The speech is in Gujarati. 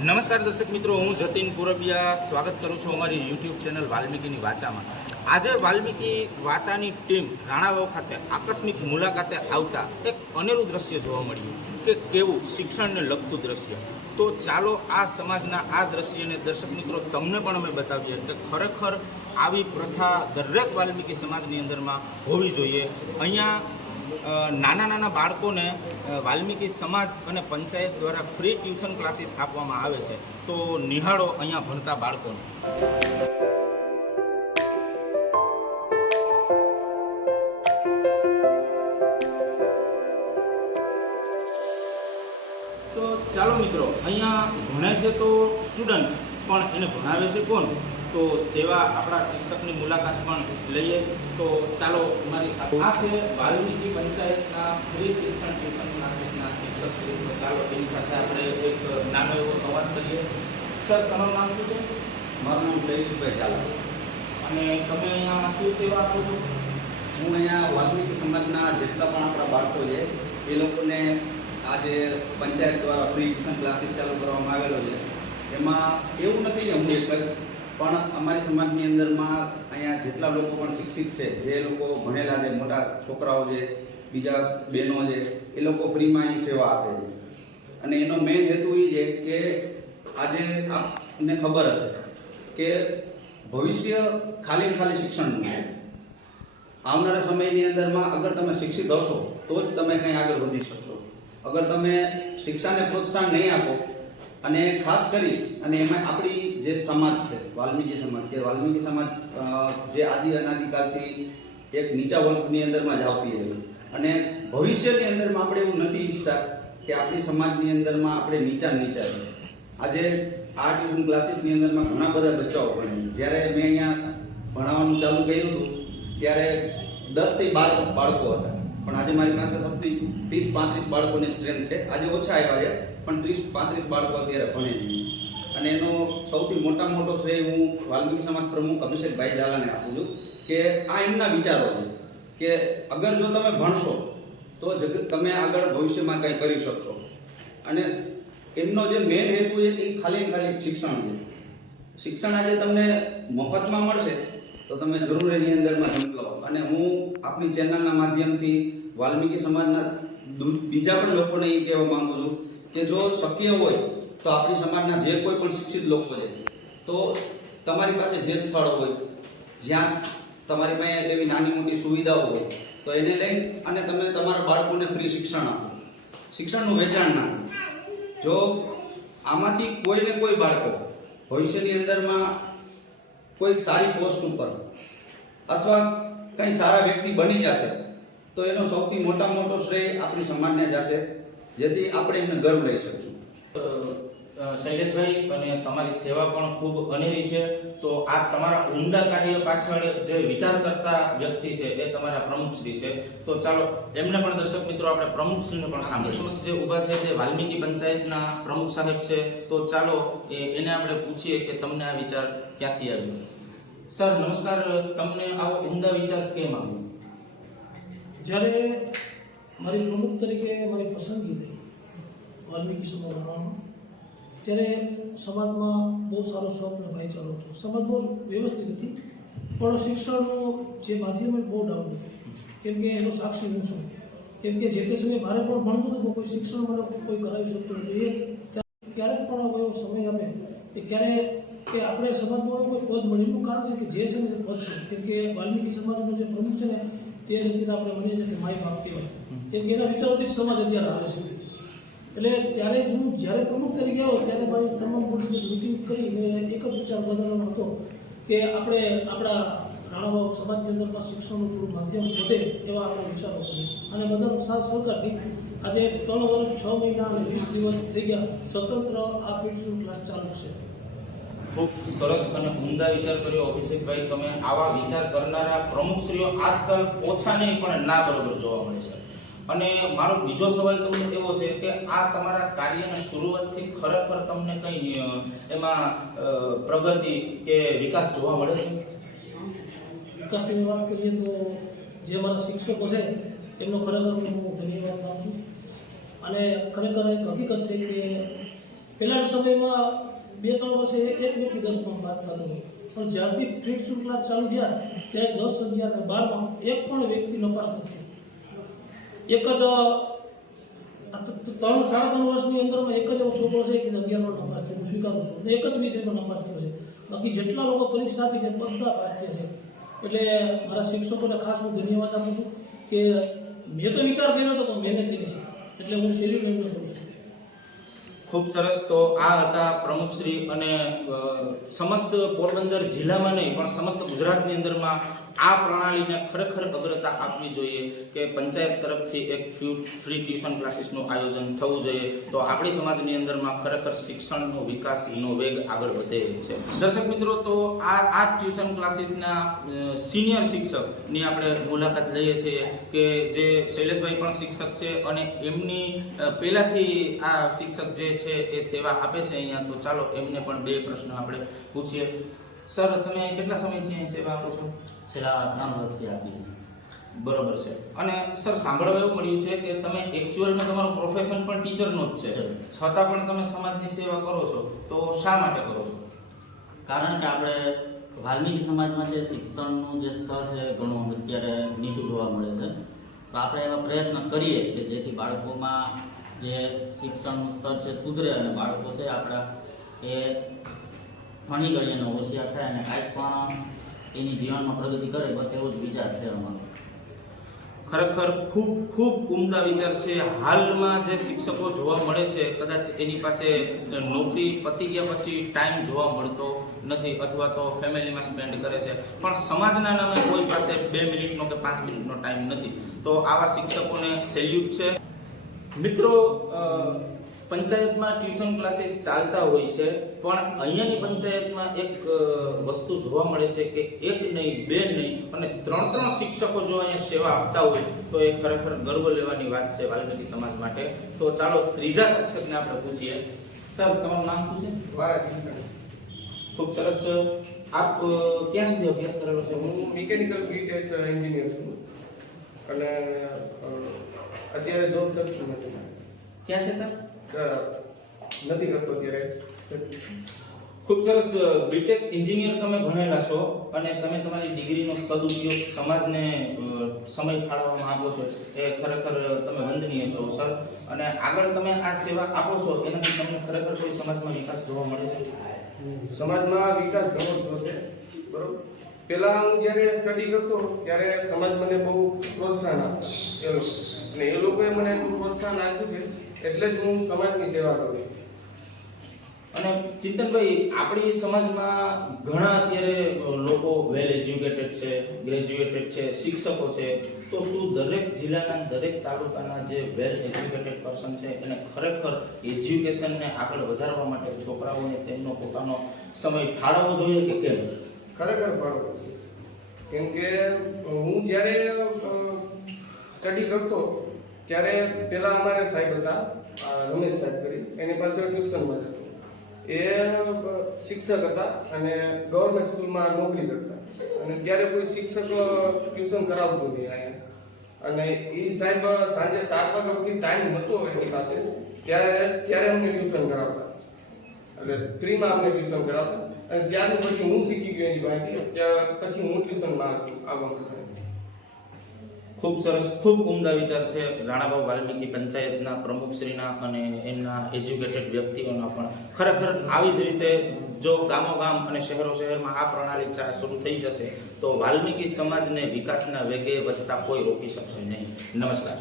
નમસ્કાર દર્શક મિત્રો, હું જતીન પુરબિયા સ્વાગત કરું છું અમારી યુટ્યુબ ચેનલ વાલ્મીકીની વાચામાં. આજે વાલ્મીકી વાચાની ટીમ રાણાવાવ ખાતે આકસ્મિક મુલાકાતે આવતા એક અનેરું દ્રશ્ય જોવા મળ્યું કે કેવું શિક્ષણને લગતું દ્રશ્ય. તો ચાલો આ સમાજના આ દ્રશ્યને દર્શક મિત્રો તમને પણ અમે બતાવીએ કે ખરેખર આવી પ્રથા દરેક વાલ્મીકી સમાજની અંદરમાં હોવી જોઈએ. અહીંયા નાના બાળકોને વાલ્મીકી સમાજ અને પંચાયત દ્વારા ફ્રી ટ્યુશન ક્લાસીસ આપવામાં આવે છે. તો નિહાળો અહીંયા ભણતા બાળકોને. તો ચાલો મિત્રો, અહીંયા ભણે છે તો સ્ટુડન્ટ્સ, પણ એને ભણાવે છે કોણ? તો તેવા આપણા શિક્ષકની મુલાકાત પણ લઈએ. તો ચાલો અમારી સાથે આ છે વાલ્મીકી પંચાયતના ફ્રી શિક્ષણ ટ્યુશન ક્લાસીસના શિક્ષક શ્રી. તો ચાલો તેની સાથે આપણે એક નાનો એવો સંવાદ કરીએ. સર, તમારું નામ શું છે? મારું નામ શૈલેષભાઈ ઝાલા. અને તમે અહીંયા શું સેવા આપો છો? હું અહીંયા વાલ્મીકી સમાજના જેટલા પણ આપણા બાળકો છે એ લોકોને આજે પંચાયત દ્વારા ફ્રી ટ્યુશન ક્લાસીસ ચાલુ કરવામાં આવેલો છે. એમાં એવું નથી કે હું એક જ, પણ અમારી સમાજની અંદરમાં અહીંયા જેટલા લોકો પણ શિક્ષિત છે, જે લોકો ભણેલા છે, મોટા છોકરાઓ છે, બીજા બહેનો છે, એ લોકો ફ્રીમાં અહીં સેવા આપે છે. અને એનો મેઇન હેતુ એ છે કે આજે આપને ખબર હશે કે ભવિષ્ય ખાલી શિક્ષણનું છે. આવનારા સમયની અંદરમાં અગર તમે શિક્ષિત હશો તો જ તમે કંઈ આગળ વધી શકશો. અગર તમે શિક્ષાને પ્રોત્સાહન નહીં આપો, અને ખાસ કરી અને એમાં આપણી જે સમાજ છે વાલ્મીકી સમાજ જે અનાદિકાળથી એક નીચા વર્ગની અંદરમાં જ આવતી રહી, અને ભવિષ્યની અંદરમાં આપણે એવું નથી ઈચ્છતા કે આપણી સમાજની અંદરમાં આપણે નીચા રહીએ. આજે આ ટ્યુશન ક્લાસીસની અંદરમાં ઘણા બધા બચ્ચાઓ ભણે. જ્યારે મેં અહીંયા ભણાવવાનું ચાલુ કર્યું હતું ત્યારે 10 થી 12 બાળકો હતા, પણ આજે મારી પાસે સૌથી 30-35 બાળકોની સ્ટ્રેન્થ છે. આજે ઓછા આવ્યા છે, પણ 30-35 બાળકો અત્યારે ભણે છે. અને એનો સૌથી મોટો શ્રેય હું વાલ્મીકી સમાજ પ્રમુખ અભિષેકભાઈ ઝાલાને આપું છું કે આ એમના વિચારો છે કે અગર જો તમે ભણશો તો તમે આગળ ભવિષ્યમાં કંઈ કરી શકશો. અને એમનો જે મેઇન હેતુ છે એ ખાલી શિક્ષણ છે. શિક્ષણ આજે તમને મફતમાં મળશે તો તમે જરૂર એની અંદરમાં સંકળાવો. અને હું આપણી ચેનલના માધ્યમથી વાલ્મીકી સમાજના બીજા પણ લોકોને એ કહેવા માંગુ છું કે જો શક્ય હોય તો આપણી સમાજના જે કોઈ પણ શિક્ષિત લોકો છે, તો તમારી પાસે જે સ્થળ હોય, જ્યાં તમારી પાસે એવી નાની મોટી સુવિધાઓ હોય, તો એને લઈ અને તમે તમારા બાળકોને ફ્રી શિક્ષણ આપો. શિક્ષણનું વેચાણ ના. જો આમાંથી કોઈને કોઈ બાળકો ભવિષ્યની અંદરમાં કોઈ સારી પોસ્ટ ઉપર અથવા કંઈ સારા વ્યક્તિ બની જશે તો એનો સૌથી મોટો શ્રેય આપણી સમાજને જશે, જેથી આપણે એમને ગર્વ લઈ શકશું. શૈલેષભાઈ, અને તમારી સેવા પણ ખૂબ અનેરી છે. તો આ તમારા ઉમદા કાર્ય પાછળ જે વિચાર કરતા વ્યક્તિ છે એ તમારા પ્રમુખશ્રી છે. તો ચાલો એમને પણ દર્શક મિત્રો આપણે પ્રમુખશ્રીને પણ સામે સમક્ષ જે ઊભા છે તે વાલ્મીકી પંચાયતના પ્રમુખ સાહેબ છે. તો ચાલો એને આપણે પૂછીએ કે તમને આ વિચાર ક્યાંથી આવ્યો. સર નમસ્કાર, તમને આવો ઉમદા વિચાર કેમ આવ્યો? જ્યારે મારી પ્રમુખ તરીકે મારી પસંદગી થઈ વાલ્મીકી સમાજ બનાવવાનો, ત્યારે સમાજમાં બહુ સારો સ્વપ્ન ભાઈચારો હતો. સમાજ બહુ વ્યવસ્થિત હતી, પણ શિક્ષણનું જે માધ્યમ એ બહુ ડાઉન હતું. કેમ કે એનો સાક્ષી હું છું. કેમ કે જે તે સમયે મારે પણ ભણવું હતું, કોઈ શિક્ષણ મને કોઈ કરાવી શકતું નથી. એ ક્યારેક પણ એવો સમય આપે કે ક્યારે કે આપણે સમાજમાં કોઈ પદ મળે. એનું કારણ છે કે જે છે ને તે પદ છે. કેમ કે વાલ્મીકી સમાજનો જે પ્રમુખ છે ને તે જ રીતે આપણે મળીએ છીએ કે માય બાપ કહેવાય. કેમ કે એના વિચારોથી સમાજ અત્યારે હાલે છે. એટલે ત્યારે હું જ્યારે પ્રમુખ તરીકે આવ્યો ત્યારે મારી તમામ બોડીની મિટિંગ કરીને એક જ વિચાર બદલવાનો હતો કે આપણે આપણા રાણાવાવ સમાજની અંદરમાં શિક્ષણનું થોડું માધ્યમ વધે એવા આપણા વિચારો કરીએ. અને બધા સાથ સહકારથી આજે 3 વર્ષ 6 મહિના અને 20 દિવસ થઈ ગયા સ્વતંત્ર આ ટ્યુશન ક્લાસ ચાલુ છે. ખૂબ સરસ અને ઉમદા વિચાર કર્યો અભિષેકભાઈ. તમે આવા વિચાર કરનારા પ્રમુખશ્રીઓ આજકાલ ઓછા નહીં પણ ના બરોબર જોવા મળે છે. અને મારો બીજો સવાલ તમને એવો છે કે આ તમારા કાર્યના શરૂઆતથી ખરેખર તમને કંઈ એમાં પ્રગતિ કે વિકાસ જોવા મળે છે? વિકાસની વાત કરીએ તો જે મારા શિક્ષકો છે એમનો ખરેખર હું ધન્યવાદ આપું છું. અને ખરેખર એક હકીકત છે કે પહેલાના સમયમાં 2-3 વર્ષે એક વ્યક્તિ 10માં પાસ થતો હતો, પણ જ્યારથી ફ્રી ટ્યુશન ક્લાસ ચાલુ થયા ત્યારે 10, 11 અને 12માં એક પણ વ્યક્તિ નપાસ નથી. એક જ 3-3.5 વર્ષની અંદરમાં એક જ એવો છોકરો છે કે 11માં નપાસ થયો, હું સ્વીકારું છું, અને એક જ વિષયમાં નપાસ થયો છે. બાકી જેટલા લોકો પરીક્ષા આપી છે બધા પાસ થયા છે. એટલે મારા શિક્ષકોને ખાસ હું ધન્યવાદ આપું છું કે મેં તો વિચાર કર્યો હતો પણ મહેનત કરી છે, એટલે હું સેલ્યુટ એમને કરું છું. ખૂબ સરસ. તો આ હતા પ્રમુખશ્રી અને સમસ્ત પોરબંદર જિલ્લામાં નહીં પણ સમસ્ત ગુજરાતની અંદરમાં આ પ્રણાલીને ખરેખર અગ્રતા આપવી જોઈએ કે પંચાયત તરફથી એક ફ્રી ટ્યુશન ક્લાસીસનું આયોજન થવું જોઈએ. તો આપણી સમાજની અંદરમાં ખરેખર શિક્ષણનો વિકાસનો વેગ આગળ વધે છે. દર્શક મિત્રો, તો આ ટ્યુશન ક્લાસીસના સિનિયર શિક્ષકની આપણે મુલાકાત લઈએ છીએ કે જે શૈલેષભાઈ પણ શિક્ષક છે અને એમની પહેલાંથી આ શિક્ષક જે છે એ સેવા આપે છે અહીંયા. તો ચાલો એમને પણ 2 પ્રશ્ન આપણે પૂછીએ. સર, તમે કેટલા સમયથી અહીં સેવા આપો છો? છેલ્લા 3 વર્ષથી આપી. બરોબર છે. અને સર, સાંભળવા એવું મળ્યું છે કે તમે એકચ્યુઅલમાં તમારું પ્રોફેશન પણ ટીચરનો જ છે, છતાં પણ તમે સમાજની સેવા કરો છો. તો શા માટે કરો છો? કારણ કે આપણે વાલ્મીકી સમાજમાં જે શિક્ષણનું જે સ્તર છે ઘણું અત્યારે નીચું જોવા મળે છે. તો આપણે એવા પ્રયત્ન કરીએ કે જેથી બાળકોમાં જે શિક્ષણનું સ્તર છે સુધરે અને બાળકો છે આપણા એ ભણી ગળી અને હોશિયાર થાય અને કાંઈક પણ એની જીવનમાં પ્રગતિ કરે, બસ એવો જ વિચાર છે અમારો. ખરેખર ખૂબ ખૂબ ઉમદા વિચાર છે. હાલમાં જે શિક્ષકો જોવા મળે છે કદાચ એની પાસે નોકરી પતી ગયા પછી ટાઈમ જોવા મળતો નથી અથવા તો ફેમિલીમાં સ્પેન્ડ કરે છે, પણ સમાજના નામે કોઈ પાસે 2 મિનિટનો કે 5 મિનિટનો ટાઈમ નથી. તો આવા શિક્ષકોને સેલ્યુટ છે. મિત્રો, પંચાયતમાં ટ્યુશન ક્લાસીસ ચાલતા હોય છે, પણ અહીંયાની પંચાયતમાં એક વસ્તુ જોવા મળે છે કે 1 નહીં, 2 નહીં અને 3 શિક્ષકો જો અહીંયા સેવા આપતા હોય તો એ ખરેખર ગર્વ લેવાની વાત છે વાલ્મીકી સમાજ માટે. તો ચાલો ત્રીજા શિક્ષકને આપણે પૂછીએ. સર, તમારું નામ શું છે? વારાજી. ખૂબ સરસ. આપ ક્યાં સુધી અભ્યાસ કરેલો છે? હું મિકેનિકલ બીટેક એન્જિનિયર છું અને અત્યારે જોબ સર્ચ નથી. ક્યાં છે સર? નથી કરતો અત્યારે. ખૂબ સરસ. બીટેક એન્જિનિયર તમે ભણેલા છો અને તમે તમારી ડિગ્રીનો સદુપયોગ સમાજને સમય ફાળવવા માંગો છો, એ ખરેખર તમે વંદનીય છો સર. અને આગળ તમે આ સેવા આપો છો એનાથી તમને ખરેખર કોઈ સમાજમાં વિકાસ જોવા મળે છે? સમાજમાં વિકાસ ઘણો થયો છે, બરોબર. પહેલા હું જ્યારે સ્ટડી કરતો ત્યારે સમાજ મને બહુ પ્રોત્સાહન આપતા એ લોકો, અને એ લોકોએ મને એટલું પ્રોત્સાહન આપ્યું છે એટલે જ હું સમાજની સેવા કરું છું. અને ચિંતનભાઈ, આપણી સમાજમાં ઘણા અત્યારે લોકો વેલ એજ્યુકેટેડ છે, ગ્રેજ્યુએટેડ છે, શિક્ષકો છે. તો શું દરેક જિલ્લાના દરેક તાલુકાના જે વેલ એજ્યુકેટેડ પર્સન છે એને ખરેખર એજ્યુકેશનને આગળ વધારવા માટે છોકરાઓને તેમનો પોતાનો સમય ફાળવવો જોઈએ કે કેમ? ખરેખર ફાળવવું છે. કેમ કે હું જ્યારે સ્ટડી કરતો ત્યારે પહેલા અમારે સાહેબ હતા, રમેશ સાહેબ કરી, એની પાસે ટ્યુશનમાં જતો. એ શિક્ષક હતા અને ગવર્મેન્ટ સ્કૂલમાં નોકરી કરતા, અને ત્યારે કોઈ શિક્ષક ટ્યુશન કરાવતું નહીં અહીંયા. અને એ સાહેબ સાંજે 7 વાગ્યાથી ટાઈમ નહોતો એની પાસે, ત્યારે અમને ટ્યુશન કરાવતા, એટલે ફ્રીમાં અમને ટ્યુશન કરાવતા. અને ત્યારનું પછી હું શીખી ગયો એની પાસેથી, ત્યાર પછી હું ટ્યુશનમાં આવવાનું. ખૂબ સરસ, ખૂબ ઉમદા વિચાર છે રાણાભાઈ વાલ્મીકી પંચાયતના પ્રમુખશ્રીના અને એમના એજ્યુકેટેડ વ્યક્તિઓના પણ. ખરેખર આવી જ રીતે જો ગામો ગામ અને શહેરો શહેરમાં આ પ્રણાલી શરૂ થઈ જશે તો વાલ્મીકી સમાજને વિકાસના વેગે વધતા કોઈ રોકી શકશે નહીં. નમસ્કાર.